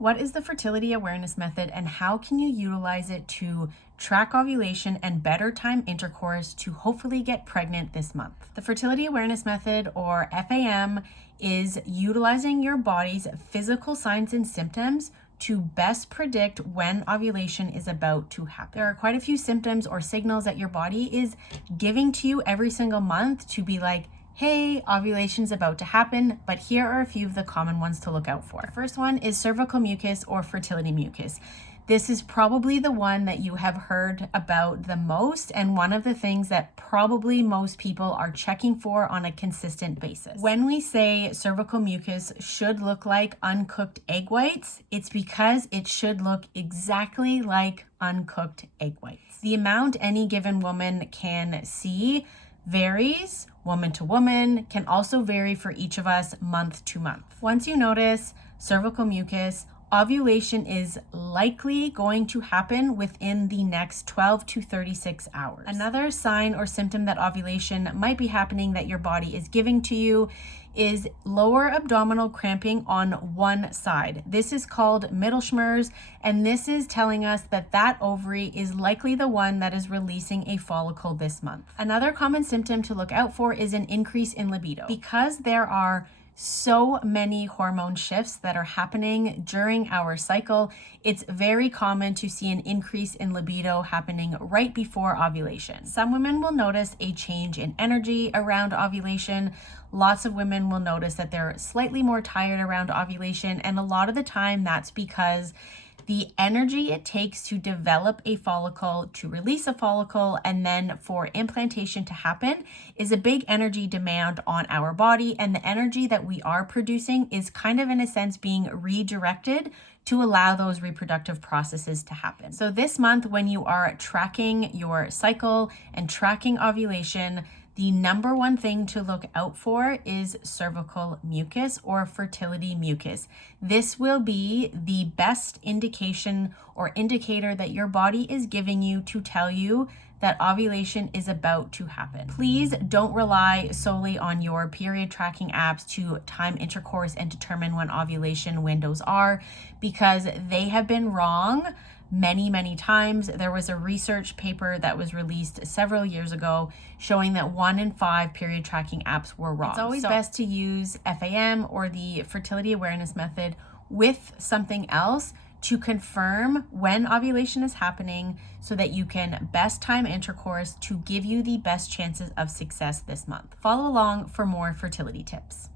What is the fertility awareness method and how can you utilize it to track ovulation and better time intercourse to hopefully get pregnant this month? The fertility awareness method, or FAM, is utilizing your body's physical signs and symptoms to best predict when ovulation is about to happen. There are quite a few symptoms or signals that your body is giving to you every single month to be like, hey, ovulation's about to happen, but here are a few of the common ones to look out for. The first one is cervical mucus or fertility mucus. This is probably the one that you have heard about the most and one of the things that probably most people are checking for on a consistent basis. When we say cervical mucus should look like uncooked egg whites, it's because it should look exactly like uncooked egg whites. The amount any given woman can see varies woman to woman, can also vary for each of us month to month. Once you notice cervical mucus, ovulation is likely going to happen within the next 12 to 36 hours. Another sign or symptom that ovulation might be happening that your body is giving to you is lower abdominal cramping on one side. This is called middle schmers, and this is telling us that that ovary is likely the one that is releasing a follicle this month. Another common symptom to look out for is an increase in libido. Because there are so many hormone shifts that are happening during our cycle, it's very common to see an increase in libido happening right before ovulation. Some women will notice a change in energy around ovulation. Lots of women will notice that they're slightly more tired around ovulation, and a lot of the time that's because the energy it takes to develop a follicle, to release a follicle, and then for implantation to happen is a big energy demand on our body. And the energy that we are producing is kind of, in a sense, being redirected to allow those reproductive processes to happen. So this month, when you are tracking your cycle and tracking ovulation, the number one thing to look out for is cervical mucus or fertility mucus. This will be the best indication or indicator that your body is giving you to tell you that ovulation is about to happen. Please don't rely solely on your period tracking apps to time intercourse and determine when ovulation windows are, because they have been wrong many times. There was a research paper that was released several years ago showing that 1 in 5 period tracking apps were wrong. It's always best to use FAM or the fertility awareness method with something else to confirm when ovulation is happening so that you can best time intercourse to give you the best chances of success this month. Follow along for more fertility tips.